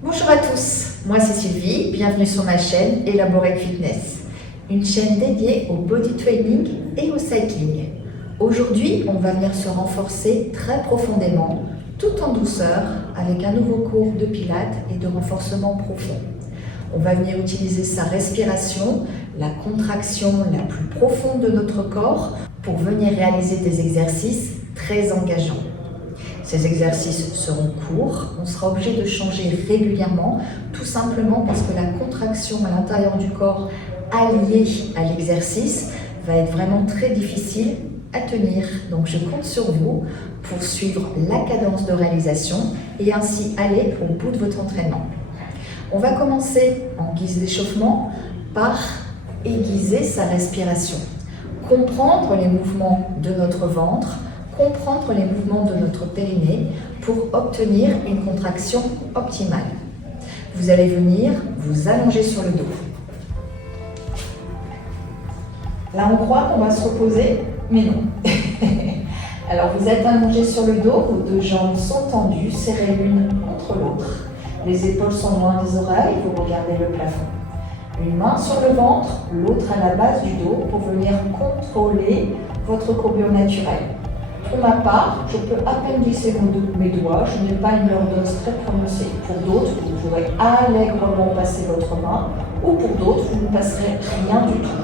Bonjour à tous, moi c'est Sylvie, bienvenue sur ma chaîne Elaborate Fitness, une chaîne dédiée au body training et au cycling. Aujourd'hui, on va venir se renforcer très profondément, tout en douceur, avec un nouveau cours de pilates et de renforcement profond. On va venir utiliser sa respiration, la contraction la plus profonde de notre corps pour venir réaliser des exercices très engageants. Ces exercices seront courts, on sera obligé de changer régulièrement, tout simplement parce que la contraction à l'intérieur du corps alliée à l'exercice va être vraiment très difficile à tenir. Donc je compte sur vous pour suivre la cadence de réalisation et ainsi aller au bout de votre entraînement. On va commencer en guise d'échauffement par aiguiser sa respiration, comprendre les mouvements de notre ventre, comprendre les mouvements de notre périnée pour obtenir une contraction optimale. Vous allez venir vous allonger sur le dos. Là, on croit qu'on va se reposer, mais non. Alors, vous êtes allongé sur le dos, vos deux jambes sont tendues, serrées l'une contre l'autre. Les épaules sont loin des oreilles, vous regardez le plafond. Une main sur le ventre, l'autre à la base du dos pour venir contrôler votre courbure naturelle. Pour ma part, je peux à peine glisser mes doigts, je n'ai pas une lordose très prononcée. Pour d'autres, vous pourrez allègrement passer votre main, ou pour d'autres, vous ne passerez rien du tout.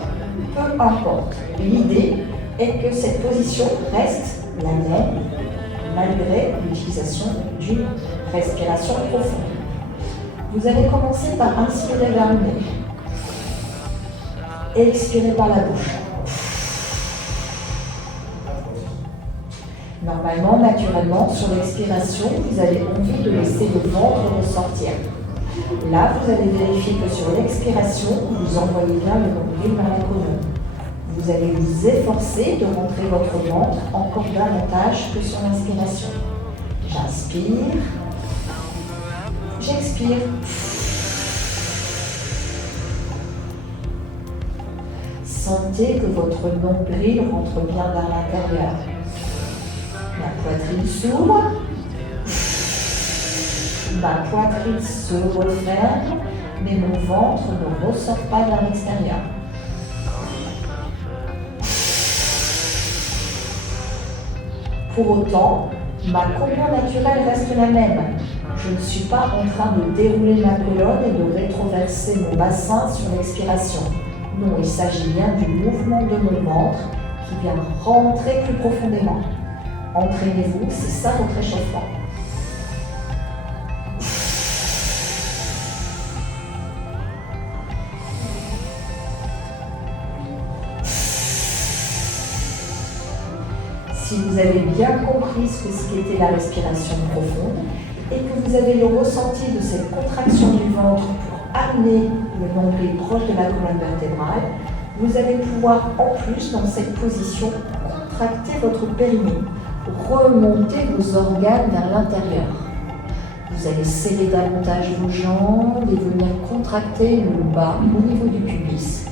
Peu importe. L'idée est que cette position reste la même, malgré l'utilisation d'une respiration profonde. Vous allez commencer par inspirer vers le nez, et expirer par la bouche. Normalement, naturellement, sur l'expiration, vous avez envie de laisser le ventre ressortir. Là, vous allez vérifier que sur l'expiration, vous envoyez bien le nombril vers la colonne. Vous allez vous efforcer de rentrer votre ventre encore davantage que sur l'inspiration. J'inspire. J'expire. Sentez que votre nombril rentre bien vers l'intérieur. Ma poitrine s'ouvre, ma poitrine se referme, mais mon ventre ne ressort pas vers l'extérieur. Pour autant, ma courbure naturelle reste la même. Je ne suis pas en train de dérouler ma colonne et de rétroverser mon bassin sur l'expiration. Non, il s'agit bien du mouvement de mon ventre qui vient rentrer plus profondément. Entraînez-vous, c'est ça votre échauffement. Si vous avez bien compris ce qu'était la respiration profonde et que vous avez le ressenti de cette contraction du ventre pour amener le nombril proche de la colonne vertébrale, vous allez pouvoir en plus dans cette position contracter votre périnée. Remontez vos organes vers l'intérieur. Vous allez serrer davantage vos jambes et venir contracter le bas au niveau du pubis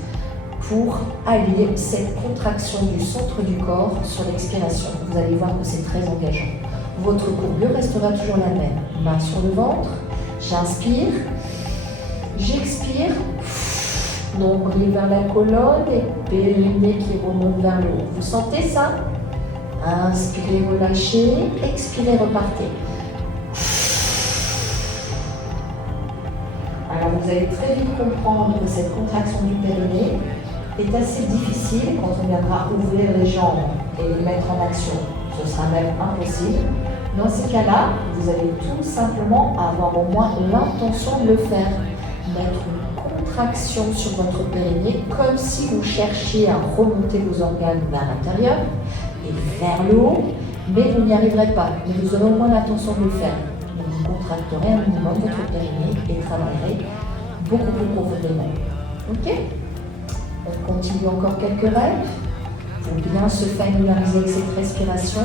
pour allier cette contraction du centre du corps sur l'expiration. Vous allez voir que c'est très engageant. Votre courbure restera toujours la même. Main sur le ventre, j'inspire, j'expire, nombril vers la colonne et périnée qui remonte vers le haut. Vous sentez ça ? Inspirez, relâchez, expirez, repartez. Alors vous allez très vite comprendre que cette contraction du périnée est assez difficile quand on viendra ouvrir les jambes et les mettre en action. Ce sera même impossible. Dans ces cas-là, vous allez tout simplement avoir au moins l'intention de le faire. Mettre une contraction sur votre périnée comme si vous cherchiez à remonter vos organes vers l'intérieur et vers le haut, mais vous n'y arriverez pas. Mais vous aurez au moins l'intention de le faire. Donc vous contracterez un minimum votre périnée et travaillerez beaucoup plus profondément. Ok ? On continue encore quelques rêves pour bien se familiariser avec cette respiration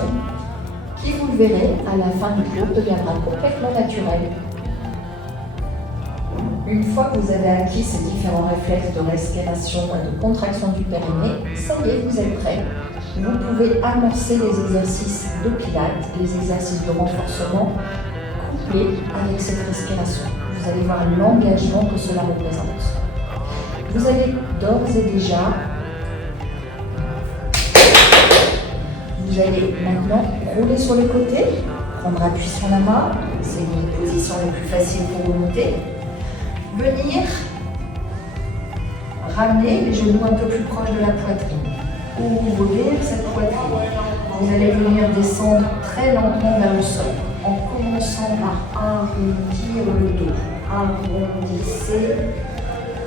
qui, vous le verrez, à la fin du cours deviendra complètement naturelle. Une fois que vous avez acquis ces différents réflexes de respiration et de contraction du périnée, ça y est, vous êtes prêts. Vous pouvez amorcer les exercices de pilates, les exercices de renforcement couplés avec cette respiration. Vous Vous allez voir l'engagement que cela représente. Vous allez d'ores et déjà, vous allez maintenant rouler sur le côté, prendre appui sur la main, c'est une position la plus facile pour remonter. Venir ramener les genoux un peu plus proches de la poitrine. Ouvrir cette poitrine. Vous allez venir descendre très lentement vers le sol, en commençant par arrondir le dos. Arrondissez,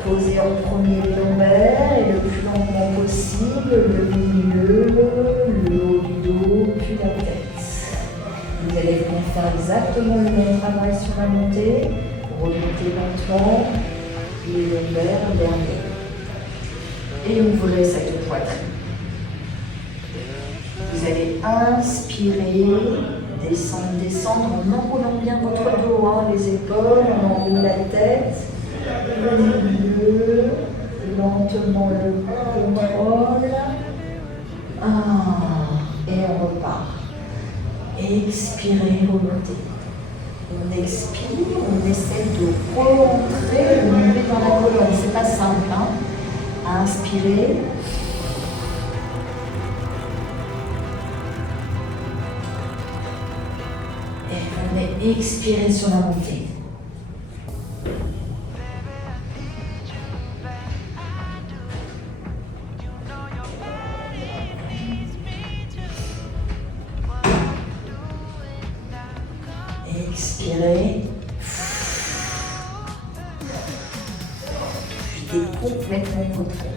posez en premier les lombaires et le plus lentement possible, le milieu, le haut du dos, puis la tête. Vous allez venir faire exactement le même travail sur la montée, remontez lentement, les lombaires dernier. Et ouvrez cette poitrine. Vous allez inspirer, descendre en enroulant bien votre dos, les épaules, on enroule la tête, le milieu, lentement le contrôle. Et on repart. Expirez, remontez. On expire, on essaie de re-rentrer, de monter dans la colonne. C'est pas simple, Inspirez. Et expirez sur la montée. Expirez. Videz complètement votre tronc.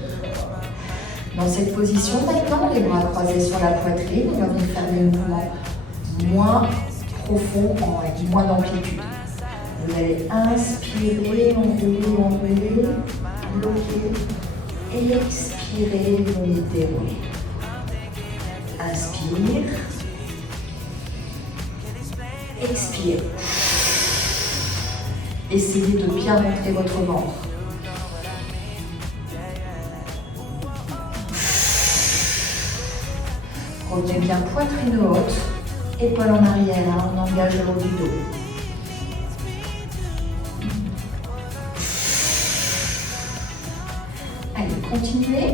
Dans cette position, maintenant, les bras croisés sur la poitrine, on va venir faire des mouvements moins profonds, avec moins d'amplitude. Vous allez inspirer, enrouler, bloquer, et expirer, venir dérouler. Inspire. Expire. Essayez de bien montrer votre ventre. Revenez bien poitrine haute, épaules en arrière, on engage le haut du dos. Allez, continuez.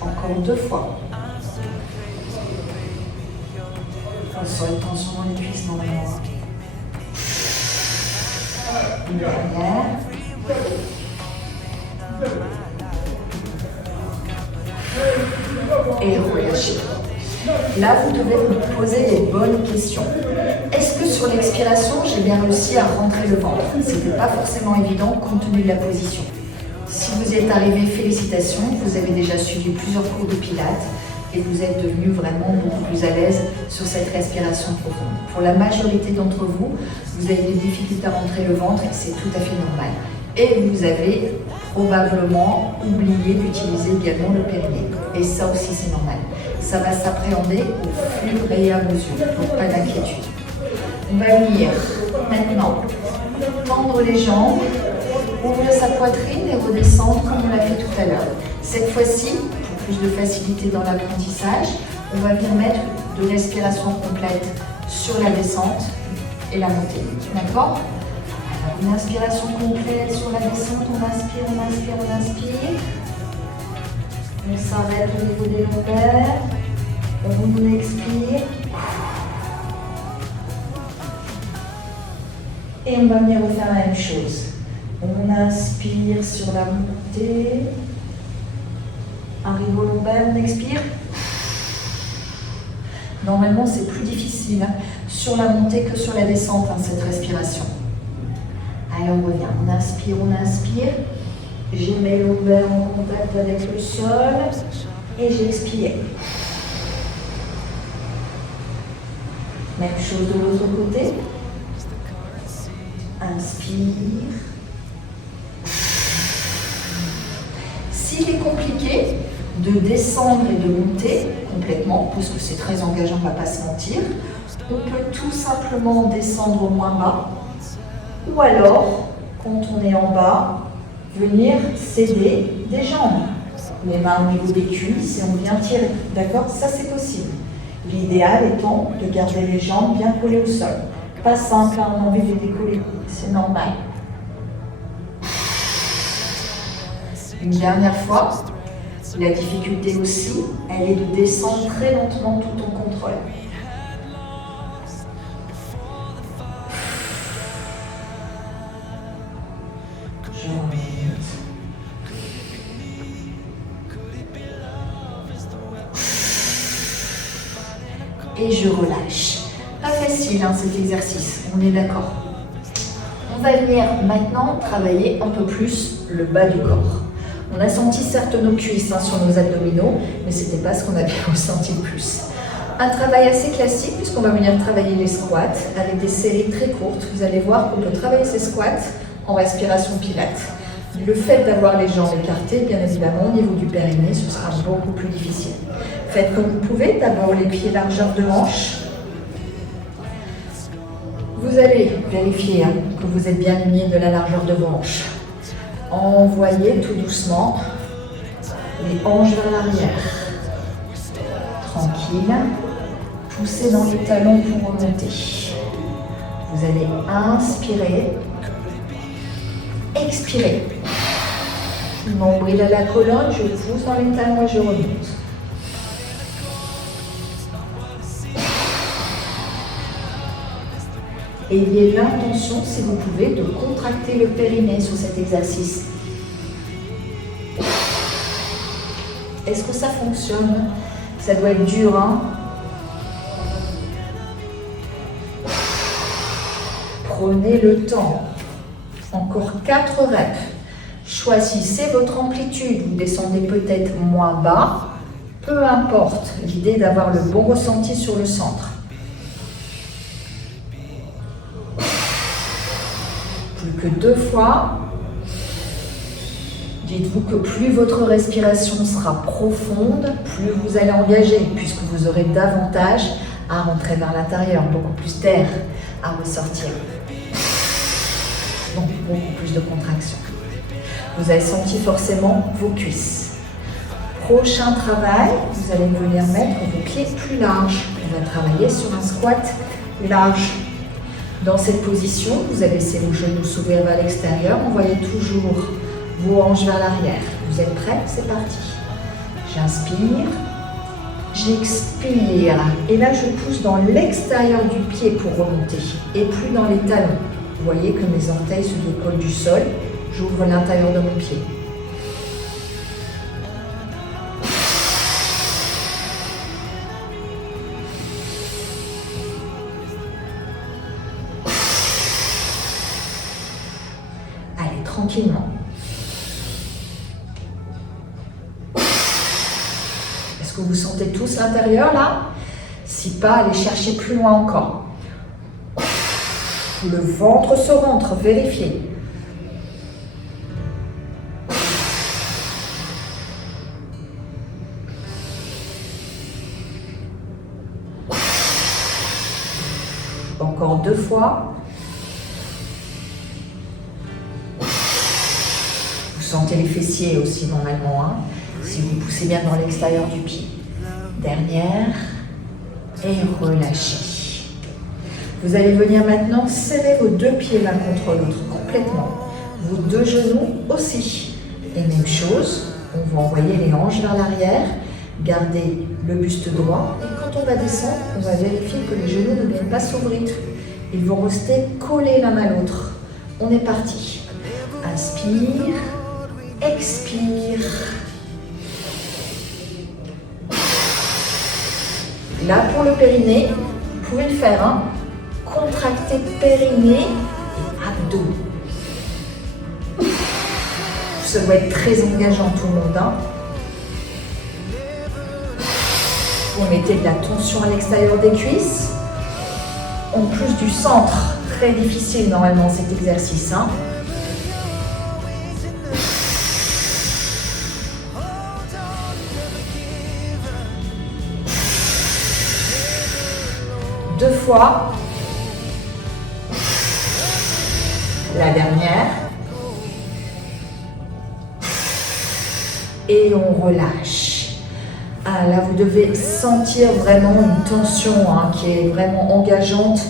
Encore 2 fois. On sent une tension dans les cuisses normalement. Une dernière. Et relâchez. Là, vous devez vous poser les bonnes questions. Est-ce que sur l'expiration, j'ai bien réussi à rentrer le ventre? Ce n'était pas forcément évident compte tenu de la position. Si vous y êtes arrivé, félicitations, vous avez déjà suivi plusieurs cours de pilates et vous êtes devenu vraiment beaucoup plus à l'aise sur cette respiration profonde. Pour la majorité d'entre vous, vous avez des difficultés à rentrer le ventre et c'est tout à fait normal. Et vous avez probablement oublié d'utiliser également le périnée. Et ça aussi c'est normal. Ça va s'appréhender au fur et à mesure, donc pas d'inquiétude. On va venir maintenant tendre les jambes, ouvrir sa poitrine et redescendre comme on l'a fait tout à l'heure. Cette fois-ci, pour plus de facilité dans l'apprentissage, on va venir mettre de respiration complète sur la descente et la montée. D'accord? Alors, une inspiration complète sur la descente, on inspire, on inspire, on inspire. On s'arrête au niveau des lombaires. On expire. Et on va venir refaire la même chose. On inspire sur la montée. Arrive au lombaire, on expire. Normalement, c'est plus difficile sur la montée que sur la descente, cette respiration. Allez, on revient. On inspire, on inspire. J'ai mes lombaires en contact avec le sol et j'expire. Même chose de l'autre côté. Inspire. S'il est compliqué de descendre et de monter complètement, parce que c'est très engageant, on ne va pas se mentir, on peut tout simplement descendre au moins bas, ou alors, quand on est en bas, venir céder des jambes. Les mains au niveau des cuisses et on vient tirer. D'accord? Ça, c'est possible. L'idéal étant de garder les jambes bien collées au sol. Pas simple, hein, on a envie de les décoller, c'est normal. Une dernière fois, la difficulté aussi, elle est de descendre très lentement tout en contrôle. Je remonte. Et je relâche. Pas facile hein, cet exercice, on est d'accord. On va venir maintenant travailler un peu plus le bas du corps. On a senti certes nos cuisses hein, sur nos abdominaux, mais ce n'était pas ce qu'on avait ressenti le plus. Un travail assez classique puisqu'on va venir travailler les squats avec des séries très courtes. Vous allez voir qu'on peut travailler ces squats en respiration pilates. Le fait d'avoir les jambes écartées, bien évidemment, au niveau du périnée, ce sera beaucoup plus difficile. Faites comme vous pouvez, d'abord les pieds largeur de hanche. Vous allez vérifier hein, que vous êtes bien aligné de la largeur de vos hanches. Envoyez tout doucement les hanches vers l'arrière. Tranquille. Poussez dans les talons pour remonter. Vous allez inspirer. Expirer. Nombril à la colonne, je pousse dans les talons et je remonte. Ayez l'intention, si vous pouvez, de contracter le périnée sur cet exercice. Est-ce que ça fonctionne? Ça doit être dur, hein? Prenez le temps. Encore 4 reps. Choisissez votre amplitude. Vous descendez peut-être moins bas. Peu importe. L'idée d'avoir le bon ressenti sur le centre. Plus que 2 fois. Dites-vous que plus votre respiration sera profonde, plus vous allez engager, puisque vous aurez davantage à rentrer vers l'intérieur, beaucoup plus d'air à ressortir. Donc beaucoup plus de contraction. Vous avez senti forcément vos cuisses. Prochain travail, vous allez venir mettre vos pieds plus larges. On va travailler sur un squat large. Dans cette position, vous allez laisser vos genoux s'ouvrir vers l'extérieur. Envoyez toujours vos hanches vers l'arrière. Vous êtes prêts? C'est parti. J'inspire. J'expire. Et là, je pousse dans l'extérieur du pied pour remonter. Et plus dans les talons. Vous voyez que mes orteils se décollent du sol. J'ouvre l'intérieur de mon pied. Allez, tranquillement. Est-ce que vous sentez tous l'intérieur là? Si pas, allez chercher plus loin encore. Le ventre se rentre, vérifiez. Encore 2 fois. Vous sentez les fessiers aussi normalement, hein, si vous poussez bien dans l'extérieur du pied. Dernière. Et relâchez. Vous allez venir maintenant serrer vos 2 pieds l'un contre l'autre complètement. Vos 2 genoux aussi. Et même chose, on va envoyer les hanches vers l'arrière. Gardez le buste droit. Et quand on va descendre, on va vérifier que les genoux ne viennent pas s'ouvrir. Ils vont rester collés l'un à l'autre. On est parti. Inspire. Expire. Là, pour le périnée, vous pouvez le faire, hein. Contracter périnée et abdos. Ça doit être très engageant tout le monde, hein. Vous mettez de la tension à l'extérieur des cuisses. En plus du centre, très difficile normalement cet exercice, hein. Deux fois. La dernière. Et on relâche. Ah, là, vous devez sentir vraiment une tension qui est vraiment engageante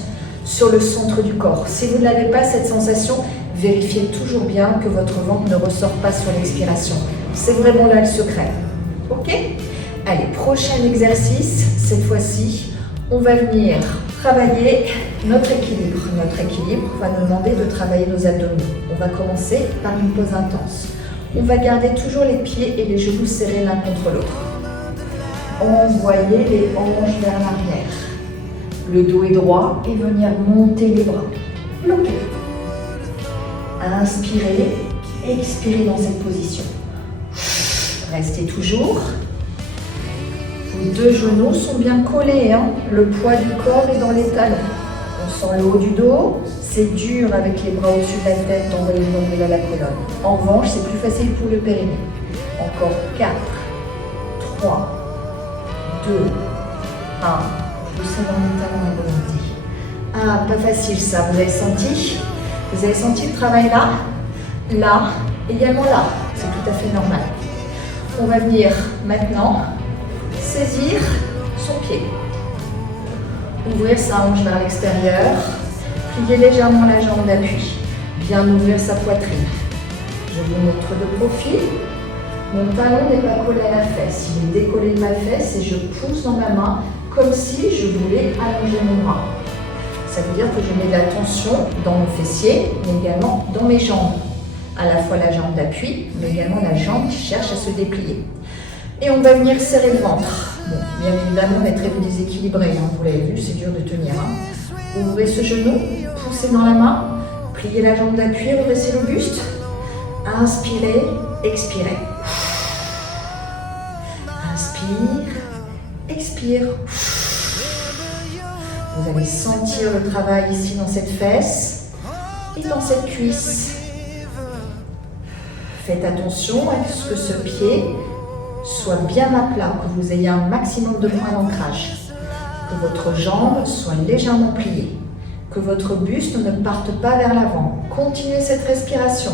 sur le centre du corps. Si vous n'avez pas cette sensation, vérifiez toujours bien que votre ventre ne ressort pas sur l'expiration. C'est vraiment là le secret. Ok? Allez, prochain exercice. Cette fois-ci, on va venir travailler notre équilibre. Notre équilibre va nous demander de travailler nos abdominaux. On va commencer par une pause intense. On va garder toujours les pieds et les genoux serrés l'un contre l'autre. Envoyez les hanches vers l'arrière. Le dos est droit et venir monter les bras. Bloquez. Inspirez, expirez dans cette position. Restez toujours. Vos deux genoux sont bien collés. Le poids du corps est dans les talons. On sent le haut du dos. C'est dur avec les bras au-dessus de la tête d'envoyer le nombril à la colonne. En revanche, c'est plus facile pour le périnée. Encore 4, 3, 2, 1. Poussez dans les talons et remontez. Ah, pas facile ça, vous avez senti? Vous avez senti le travail là? Là, également là. C'est tout à fait normal. On va venir maintenant saisir son pied. Ouvrir sa hanche vers l'extérieur. Plier légèrement la jambe d'appui. Bien ouvrir sa poitrine. Je vous montre de profil. Mon talon n'est pas collé à la fesse. Il est décollé de ma fesse et je pousse dans ma main comme si je voulais allonger mon bras. Ça veut dire que je mets de la tension dans mon fessier, mais également dans mes jambes. À la fois la jambe d'appui, mais également la jambe qui cherche à se déplier. Et on va venir serrer le ventre. Bon, bien évidemment, on est très déséquilibré. Vous l'avez vu, c'est dur de tenir. Ouvrez ce genou, poussez dans la main, pliez la jambe d'appui, redressez le buste. Inspirez, expirez. Inspire, expire. Vous allez sentir le travail ici dans cette fesse et dans cette cuisse. Faites attention à ce que ce pied soit bien à plat, que vous ayez un maximum de points d'ancrage, que votre jambe soit légèrement pliée, que votre buste ne parte pas vers l'avant. Continuez cette respiration.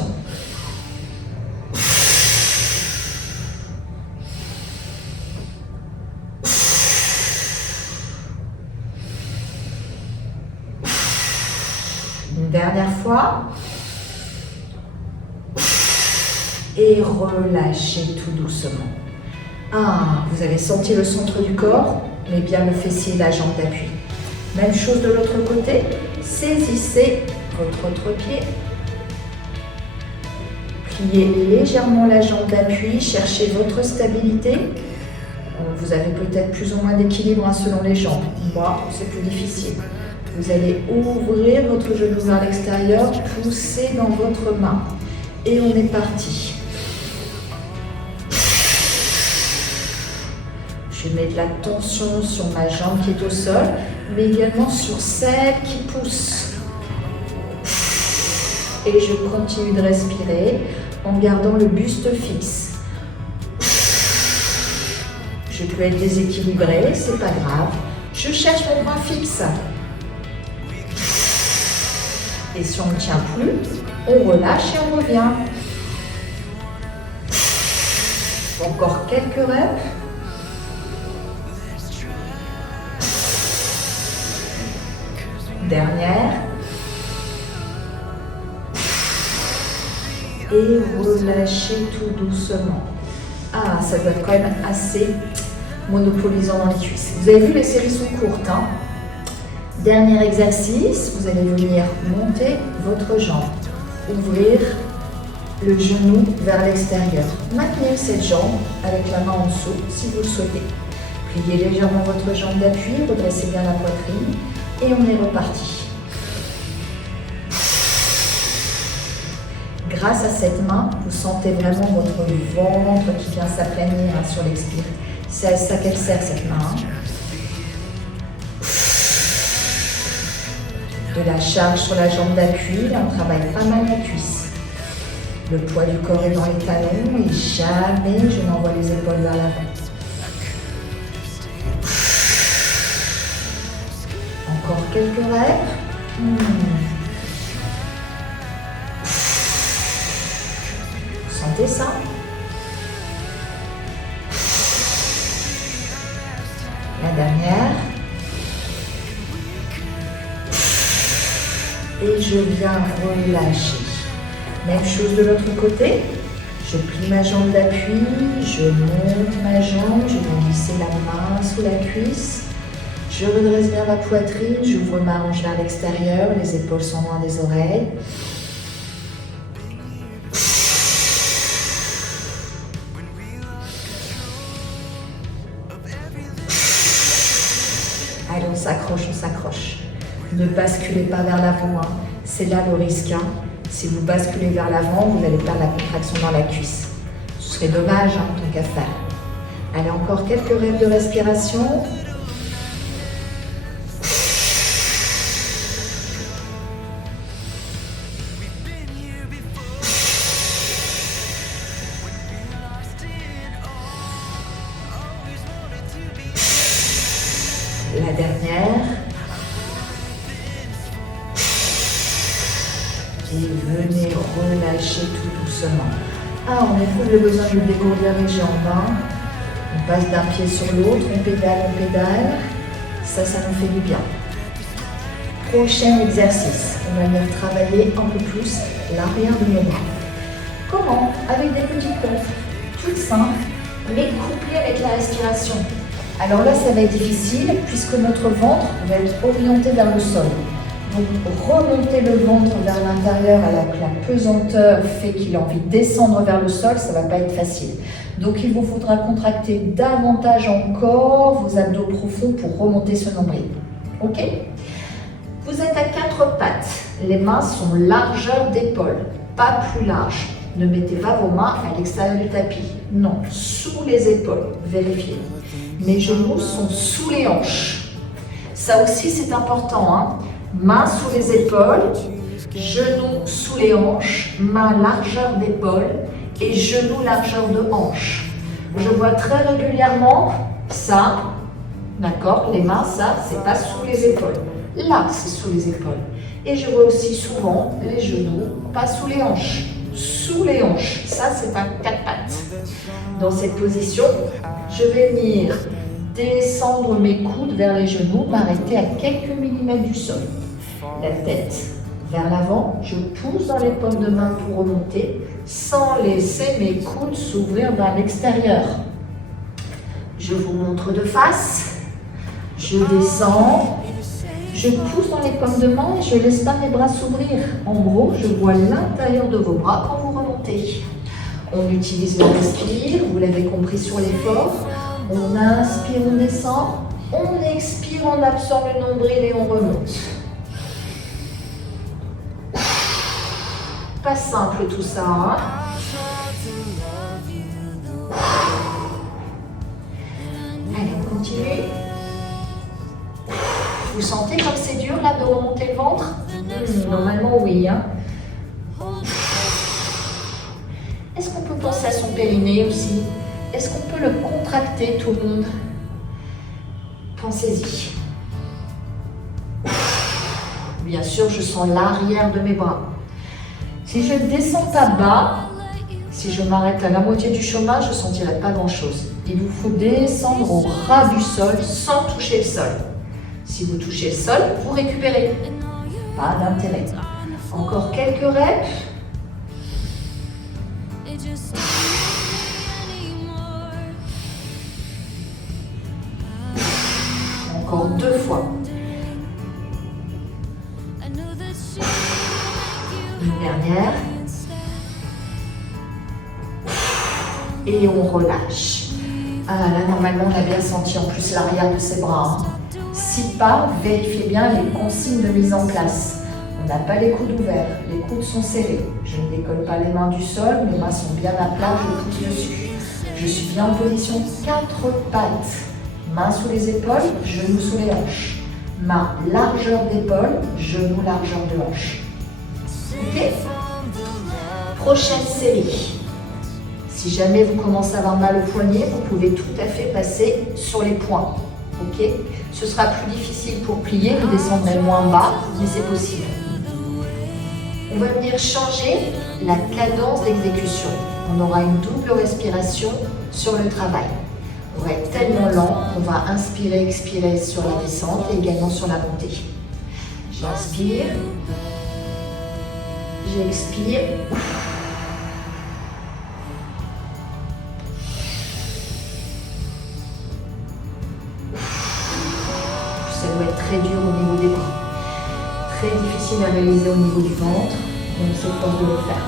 Une dernière fois. Et relâchez tout doucement. Ah, vous avez senti le centre du corps, mais bien le fessier et la jambe d'appui. Même chose de l'autre côté. Saisissez votre autre pied. Pliez légèrement la jambe d'appui. Cherchez votre stabilité. Vous avez peut-être plus ou moins d'équilibre selon les jambes. Moi, c'est plus difficile. Vous allez ouvrir votre genou vers l'extérieur, pousser dans votre main. Et on est parti. Je mets de la tension sur ma jambe qui est au sol, mais également sur celle qui pousse. Et je continue de respirer en gardant le buste fixe. Je peux être déséquilibrée, c'est pas grave. Je cherche mon point fixe. Et si on ne tient plus, on relâche et on revient. Encore quelques reps. Dernière. Et relâchez tout doucement. Ah, ça doit être quand même assez monopolisant dans les cuisses. Vous avez vu, les séries sont courtes. Dernier exercice, vous allez venir monter votre jambe. Ouvrir le genou vers l'extérieur. Maintenez cette jambe avec la main en dessous si vous le souhaitez. Pliez légèrement votre jambe d'appui, redressez bien la poitrine et on est reparti. Grâce à cette main, vous sentez vraiment votre ventre qui vient s'aplanir sur l'expire. C'est à ça qu'elle sert cette main. De la charge sur la jambe d'appui, on travaille pas mal la cuisse. Le poids du corps est dans les talons et jamais je n'envoie les épaules vers l'avant. Encore quelques reps. Sentez ça. et je viens relâcher. Même chose de l'autre côté. Je plie ma jambe d'appui, je monte ma jambe, je viens glisser la main sous la cuisse. Je redresse bien ma poitrine, j'ouvre ma hanche vers l'extérieur, les épaules sont loin des oreilles. Allez, on s'accroche. Ne basculez pas vers l'avant, hein. C'est là le risque. Hein. Si vous basculez vers l'avant, vous allez perdre la contraction dans la cuisse. Ce serait dommage, hein, tant qu'à faire. Allez, encore quelques rêves de respiration. La dernière. Et venez relâcher tout doucement. Ah, on éprouve le besoin de dégourdir les jambes. Hein. On passe d'un pied sur l'autre, on pédale. Ça nous fait du bien. Prochain exercice. On va venir travailler un peu plus l'arrière de nos bras. Comment? Avec des petites pompes. Toutes simples, mais couplées avec la respiration. Alors là, ça va être difficile puisque notre ventre va être orienté vers le sol. Donc, remonter le ventre vers l'intérieur alors que la pesanteur fait qu'il a envie de descendre vers le sol, ça ne va pas être facile. Donc, il vous faudra contracter davantage encore vos abdos profonds pour remonter ce nombril. Ok? Vous êtes à 4 pattes. Les mains sont largeur d'épaule, pas plus large. Ne mettez pas vos mains à l'extérieur du tapis. Non, sous les épaules. Vérifiez. Mes genoux sont sous les hanches. Ça aussi, c'est important, hein? Mains sous les épaules, genoux sous les hanches, mains largeur d'épaule et genoux largeur de hanche. Je vois très régulièrement ça, d'accord? Les mains, ça, c'est pas sous les épaules. Là, c'est sous les épaules. Et je vois aussi souvent les genoux, pas sous les hanches. Sous les hanches, ça c'est un 4 pattes. Dans cette position, je vais venir descendre mes coudes vers les genoux, m'arrêter à quelques millimètres du sol. La tête vers l'avant, je pousse dans les paumes de main pour remonter, sans laisser mes coudes s'ouvrir vers l'extérieur. Je vous montre de face, je descends, je pousse dans les paumes de main et je ne laisse pas mes bras s'ouvrir. En gros, je vois l'intérieur de vos bras quand vous remontez. On utilise le respire, vous l'avez compris sur l'effort. On inspire, on descend. On expire, on absorbe le nombril et on remonte. Pas simple tout ça, hein? Allez, on continue. Vous sentez comme c'est dur là de remonter le ventre? Normalement oui. Hein. Est-ce qu'on peut penser à son périnée aussi? Est-ce qu'on peut le contracter tout le monde? Pensez-y. Bien sûr, je sens l'arrière de mes bras. Si je ne descends pas bas, si je m'arrête à la moitié du chemin, je ne sentirai pas grand-chose. Il vous faut descendre au ras du sol sans toucher le sol. Si vous touchez le sol, vous récupérez. Pas d'intérêt. Encore quelques reps. Encore 2 fois. Une dernière. Et on relâche. Ah là, normalement, on a bien senti en plus l'arrière de ses bras. Hein. Si pas, vérifiez bien les consignes de mise en place. On n'a pas les coudes ouverts, les coudes sont serrés. Je ne décolle pas les mains du sol, mes mains sont bien à plat, je pousse dessus. Je suis bien en position 4 pattes. Mains sous les épaules, genoux sous les hanches. Mains largeur d'épaule, genoux largeur de hanche. Ok? Prochaine série. Si jamais vous commencez à avoir mal au poignet, vous pouvez tout à fait passer sur les poings. Ok? Ce sera plus difficile pour plier, vous descendrez moins bas, mais c'est possible. On va venir changer la cadence d'exécution. On aura une double respiration sur le travail. On va être tellement lent qu'on va inspirer, expirer sur la descente et également sur la montée. J'inspire, J'expire. Ça doit être très dur au niveau des bras. Très difficile à réaliser au niveau du ventre. Donc c'est force de le faire.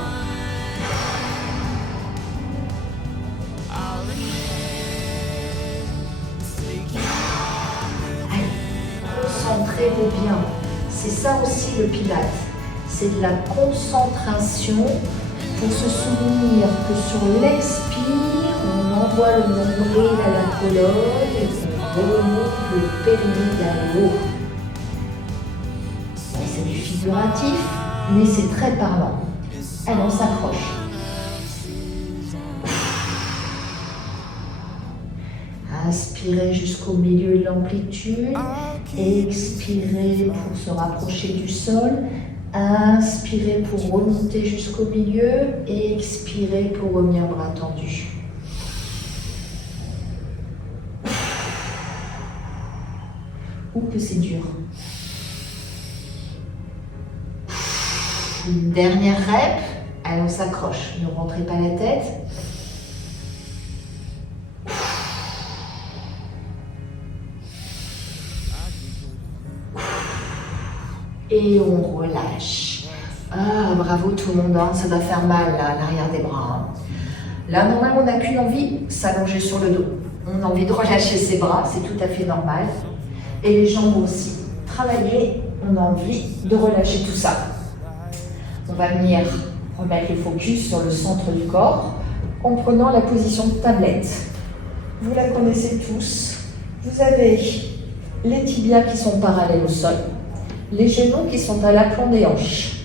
Allez, concentrez-vous bien. C'est ça aussi le Pilates. C'est de la concentration pour se souvenir que sur l'expire, on envoie le nombril à la colonne et on remonte le périnée vers le haut. C'est du figuratif, mais c'est très parlant. Allez, on s'accroche. Inspirez jusqu'au milieu de l'amplitude. Expirez pour se rapprocher du sol. Inspirez pour remonter jusqu'au milieu. Et expirez pour revenir bras tendus. Ouh que c'est dur. Une dernière rep. Allez, on s'accroche. Ne rentrez pas la tête. Et on relâche. Ah, bravo tout le monde, hein. Ça doit faire mal là, à l'arrière des bras. Hein. Là, normalement, on n'a qu'une envie, s'allonger sur le dos. On a envie de relâcher ses bras, c'est tout à fait normal. Et les jambes aussi. Travailler, on a envie de relâcher tout ça. On va venir remettre le focus sur le centre du corps en prenant la position de tablette. Vous la connaissez tous. Vous avez les tibias qui sont parallèles au sol, les genoux qui sont à l'aplomb des hanches.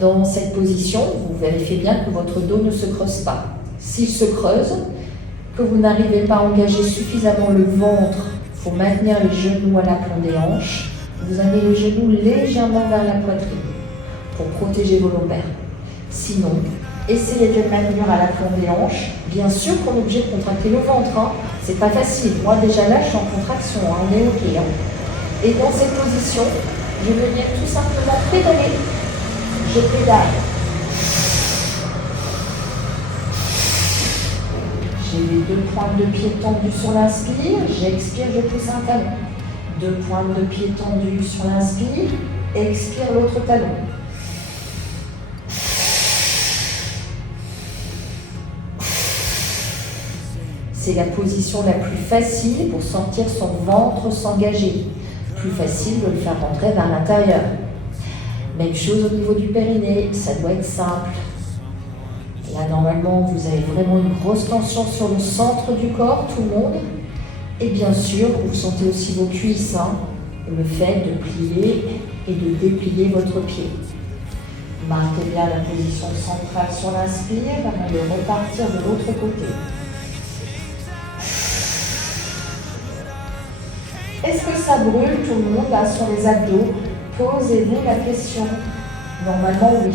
Dans cette position, vous vérifiez bien que votre dos ne se creuse pas. S'il se creuse, que vous n'arrivez pas à engager suffisamment le ventre pour maintenir les genoux à l'aplomb des hanches, vous avez les genoux légèrement vers la poitrine pour protéger vos lombaires. Sinon, essayez de maintenir à l'aplomb des hanches. Bien sûr qu'on est obligé de contracter le ventre. Hein. C'est pas facile. Moi déjà là, je suis en contraction. Hein. On est OK. Hein. Et dans cette position, je vais venir tout simplement pédaler. Je pédale. J'ai les deux pointes de pied tendues sur l'inspire. J'expire, je pousse un talon. Deux pointes de pied tendues sur l'inspire. Expire l'autre talon. C'est la position la plus facile pour sentir son ventre s'engager. Plus facile de le faire rentrer vers l'intérieur. Même chose au niveau du périnée, ça doit être simple. Là, normalement, vous avez vraiment une grosse tension sur le centre du corps, tout le monde. Et bien sûr, vous sentez aussi vos cuisses, hein, le fait de plier et de déplier votre pied. Marquez bien la position centrale sur l'inspire avant de repartir de l'autre côté. Est-ce que ça brûle tout le monde là sur les abdos? Posez-vous la question. Normalement, oui.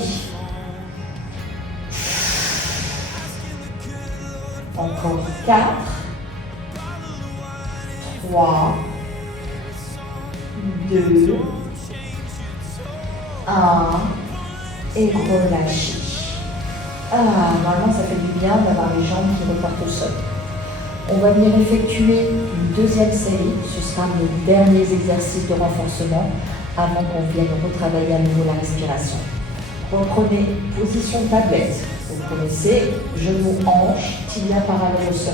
Encore 4, 3, 2, 1 et relâchez. Ah, normalement, ça fait du bien d'avoir les jambes qui repartent au sol. On va venir effectuer une deuxième série. Ce sera nos derniers exercices de renforcement avant qu'on vienne retravailler à nouveau la respiration. Reprenez position tablette. Vous connaissez, genoux, hanches, tibia parallèle au sol.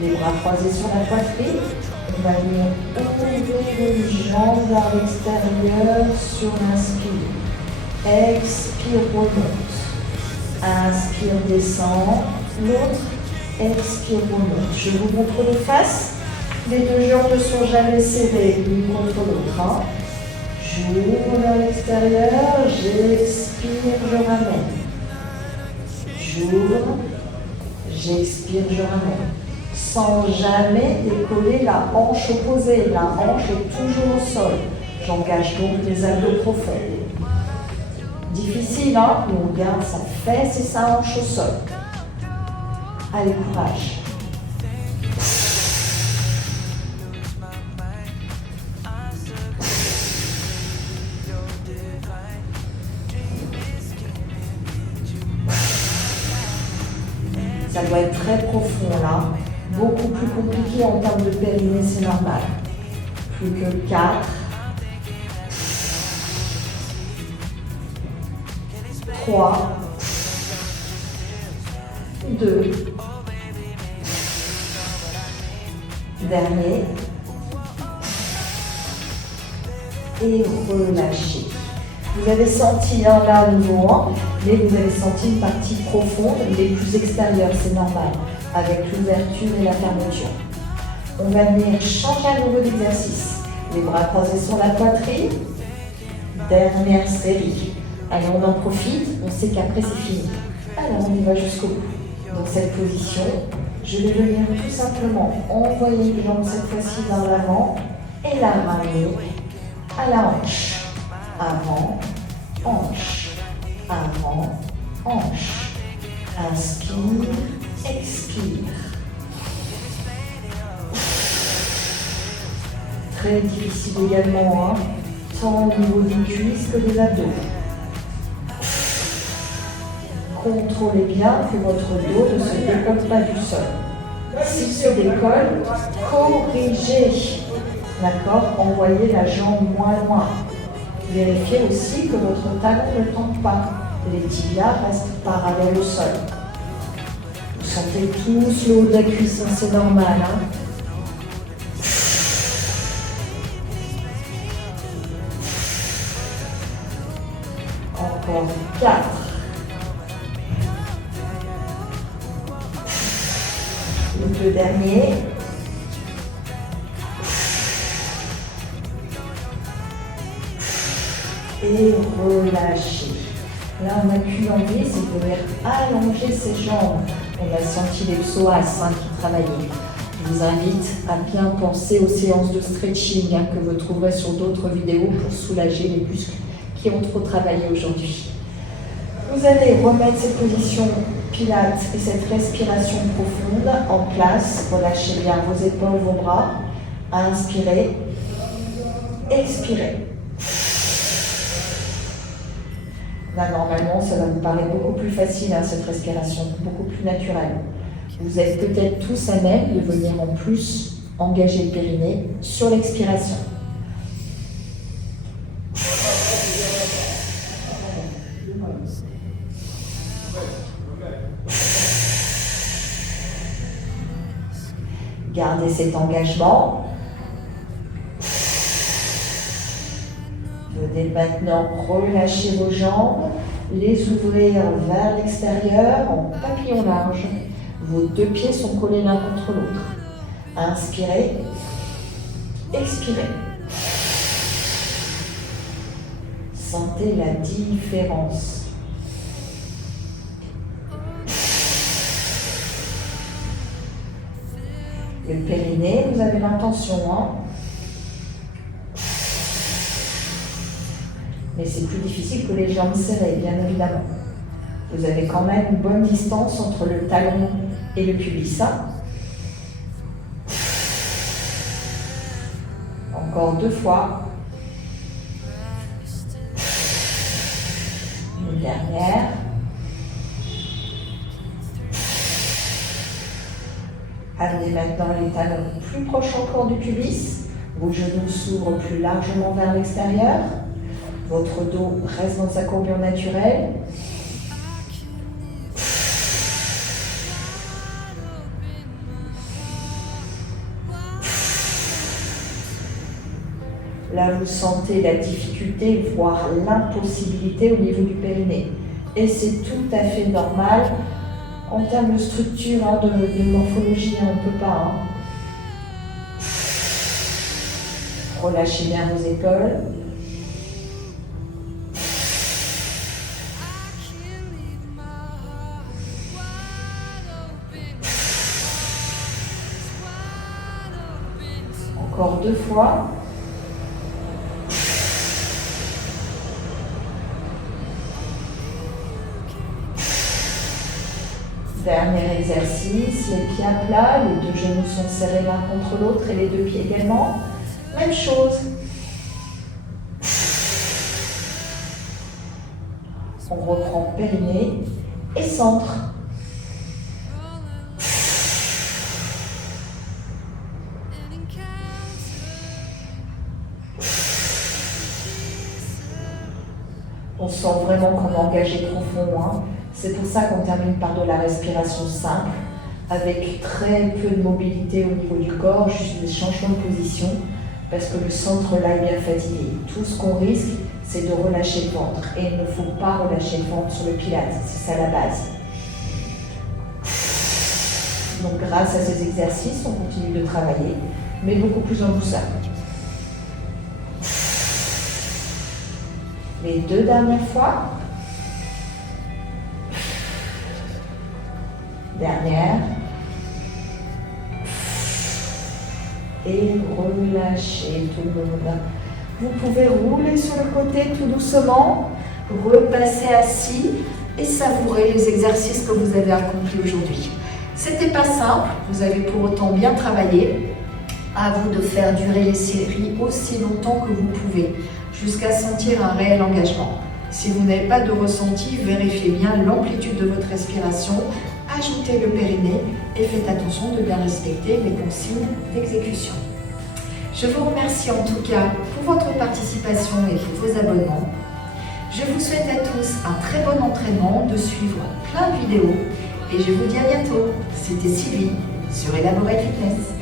Les bras croisés sur la poitrine. On va venir ouvrir les jambes vers l'extérieur sur l'inspire. Expire, remonte. Inspire, descend. L'autre. Expire, remonte. Je vous montre les faces. Les deux jambes ne sont jamais serrées l'une contre l'autre. Hein. J'ouvre vers l'extérieur, j'expire, je ramène. J'ouvre, j'expire, je ramène. Sans jamais décoller la hanche opposée. La hanche est toujours au sol. J'engage donc les abdos profonds. Difficile, hein? Mais on garde sa fesse et sa hanche au sol. Allez, courage. Ça doit être très profond là. Beaucoup plus compliqué en termes de périnée, c'est normal. Plus que 4. 3. 2. Dernier. Et relâchez. Vous avez senti là, nouveau 1, mais vous avez senti une partie profonde, les plus extérieures, c'est normal, avec l'ouverture et la fermeture. On va venir changer à nouveau d'exercice. Les bras croisés sur la poitrine. Dernière série. Allez, on en profite, on sait qu'après c'est fini. Alors on y va jusqu'au bout. Dans cette position, je vais venir tout simplement envoyer les jambes cette fois-ci vers l'avant et la ramener à la hanche. Avant, hanche. Avant, hanche. Inspire, expire. Très difficile également, hein, tant au niveau des cuisses que des abdos. Contrôlez bien que votre dos ne se décolle pas du sol. S'il se décolle, corrigez. D'accord? Envoyez la jambe moins loin. Vérifiez aussi que votre talon ne tombe pas. Les tibias restent parallèles au sol. Vous sentez tous le haut de la cuisse, c'est normal. Hein? Encore 4. Le dernier. Et relâchez. Là, on n'a qu'une envie, c'est de venir allonger ses jambes. On a senti les psoas qui travaillaient. Je vous invite à bien penser aux séances de stretching que vous trouverez sur d'autres vidéos pour soulager les muscles qui ont trop travaillé aujourd'hui. Vous allez remettre cette position pilates et cette respiration profonde en place. Relâchez bien vos épaules, vos bras. Inspirez. Expirez. Là, normalement, ça va vous paraître beaucoup plus facile, hein, cette respiration, beaucoup plus naturelle. Vous êtes peut-être tous à même de venir en plus engager le périnée sur l'expiration. Gardez cet engagement. Venez maintenant relâcher vos jambes, les ouvrir vers l'extérieur en papillon large. Vos deux pieds sont collés l'un contre l'autre. Inspirez, expirez. Sentez la différence. Le périnée, vous avez l'intention, hein? Mais c'est plus difficile que les jambes serrées, bien évidemment. Vous avez quand même une bonne distance entre le talon et le pubis. Encore 2 fois. Une dernière. Amenez maintenant les talons plus proches encore du pubis. Vos genoux s'ouvrent plus largement vers l'extérieur. Votre dos reste dans sa courbure naturelle. Là, vous sentez la difficulté, voire l'impossibilité au niveau du périnée. Et c'est tout à fait normal. En termes de structure, de morphologie, on ne peut pas. Relâchez bien vos épaules. Encore 2 fois. Dernier exercice, les pieds à plat, les 2 genoux sont serrés l'un contre l'autre et les 2 pieds également. Même chose. On reprend périnée et centre. On sent vraiment qu'on est engagé profond. Hein. C'est pour ça qu'on termine par de la respiration simple, avec très peu de mobilité au niveau du corps, juste des changements de position, parce que le centre là est bien fatigué. Tout ce qu'on risque, c'est de relâcher le ventre. Et il ne faut pas relâcher le ventre sur le pilate, c'est ça la base. Donc grâce à ces exercices, on continue de travailler, mais beaucoup plus en douceur. Les 2 dernières fois. Dernière. Et relâchez tout le monde. Vous pouvez rouler sur le côté tout doucement, repasser assis et savourer les exercices que vous avez accomplis aujourd'hui. C'était pas simple, vous avez pour autant bien travaillé. À vous de faire durer les séries aussi longtemps que vous pouvez, jusqu'à sentir un réel engagement. Si vous n'avez pas de ressenti, vérifiez bien l'amplitude de votre respiration, ajoutez le périnée et faites attention de bien respecter les consignes d'exécution. Je vous remercie en tout cas pour votre participation et pour vos abonnements. Je vous souhaite à tous un très bon entraînement, de suivre plein de vidéos et je vous dis à bientôt. C'était Sylvie sur Elaborate Fitness.